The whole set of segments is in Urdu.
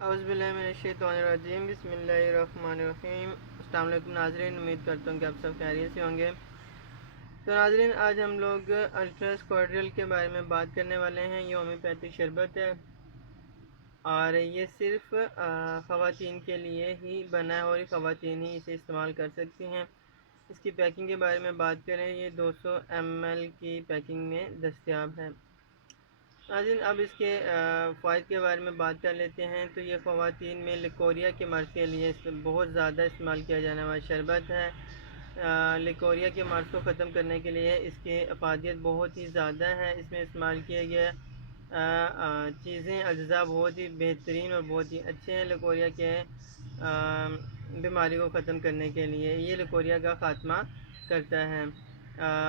اعوذ باللہ من الشیطان الرجیم، بسم اللہ الرحمن الرحیم۔ السلام علیکم ناظرین، امید کرتا ہوں کہ آپ سب خیریت سے ہوں گے۔ تو ناظرین، آج ہم لوگ الٹرس کوارڈیل کے بارے میں بات کرنے والے ہیں۔ یہ ہومیوپیتھک شربت ہے اور یہ صرف خواتین کے لیے ہی بنا ہے اور خواتین ہی اسے استعمال کر سکتی ہیں۔ اس کی پیکنگ کے بارے میں بات کریں، یہ 200 ml کی پیکنگ میں دستیاب ہے۔ ناظرین، اب اس کے فوائد کے بارے میں بات کر لیتے ہیں۔ تو یہ خواتین میں لیکوریا کے مرض کے لیے بہت زیادہ استعمال کیا جانے والا شربت ہے۔ لیکوریا کے مرض کو ختم کرنے کے لیے اس کی افادیت بہت ہی زیادہ ہے۔ اس میں استعمال کیے گئے چیزیں، اجزاء بہت ہی بہترین اور بہت ہی اچھے ہیں لیکوریا کے بیماری کو ختم کرنے کے لیے۔ یہ لیکوریا کا خاتمہ کرتا ہے۔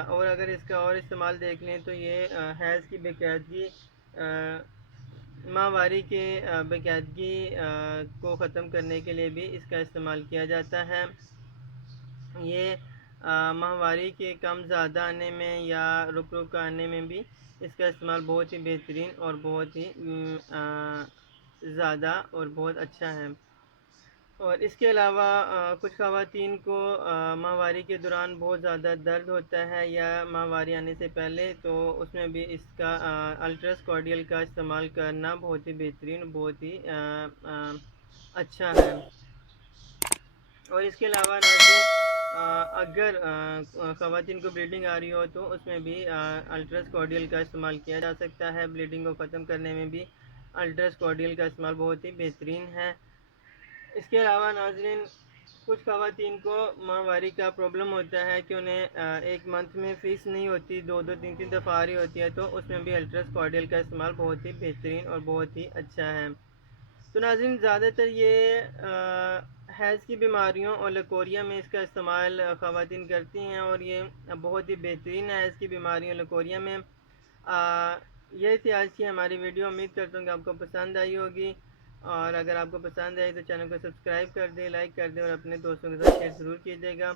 اور اگر اس کا اور استعمال دیکھ لیں تو یہ حیض کی بقاعدگی، ماہواری کے بقاعدگی کو ختم کرنے کے لیے بھی اس کا استعمال کیا جاتا ہے۔ یہ ماہواری کے کم زیادہ آنے میں یا رک رک آنے میں بھی اس کا استعمال بہت ہی بہترین اور بہت ہی زیادہ اور بہت اچھا ہے۔ اور اس کے علاوہ کچھ خواتین کو ماہواری کے دوران بہت زیادہ درد ہوتا ہے یا ماہواری آنے سے پہلے، تو اس میں بھی اس کا الٹرس کوارڈیل کا استعمال کرنا بہت ہی بہترین، بہت ہی اچھا ہے۔ اور اس کے علاوہ اگر خواتین کو بلیڈنگ آ رہی ہو تو اس میں بھی الٹرس کوارڈیل کا استعمال کیا جا سکتا ہے۔ بلیڈنگ کو ختم کرنے میں بھی الٹرس کوارڈیل کا استعمال بہت ہی بہترین ہے۔ اس کے علاوہ ناظرین، کچھ خواتین کو ماہواری کا پرابلم ہوتا ہے کہ انہیں ایک منتھ میں فیس نہیں ہوتی، دو تین دفعہ آ رہی ہوتی ہے، تو اس میں بھی الٹرس کوارڈیل کا استعمال بہت ہی بہترین اور بہت ہی اچھا ہے۔ تو ناظرین، زیادہ تر یہ حیض کی بیماریوں اور لیکوریا میں اس کا استعمال خواتین کرتی ہیں اور یہ بہت ہی بہترین ہے حیض کی بیماریوں لیکوریا میں۔ یہ تھی آج کی ہماری ویڈیو، امید کرتا ہوں کہ آپ کو پسند آئی ہوگی، اور اگر آپ کو پسند آئی تو چینل کو سبسکرائب کر دیں، لائک کر دیں اور اپنے دوستوں کے ساتھ شیئر ضرور کیجیے گا۔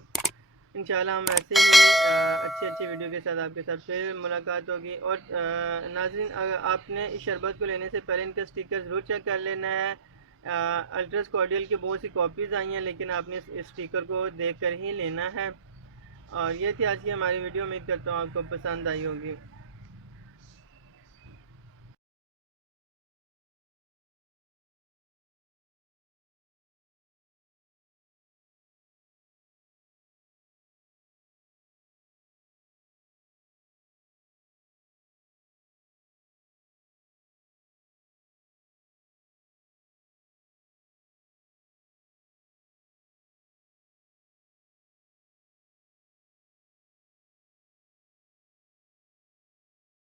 انشاءاللہ ہم ایسے ہی اچھی ویڈیو کے ساتھ آپ کے ساتھ پھر ملاقات ہوگی۔ اور ناظرین، آپ نے اس شربت کو لینے سے پہلے ان کا سٹیکر ضرور چیک کر لینا ہے۔ الٹرس کوارڈیل کی بہت سی کاپیز آئی ہیں، لیکن آپ نے اس سٹیکر کو دیکھ کر ہی لینا ہے۔ اور یہ تھی آج کی ہماری ویڈیو، امید کرتا ہوں آپ کو پسند آئی ہوگی۔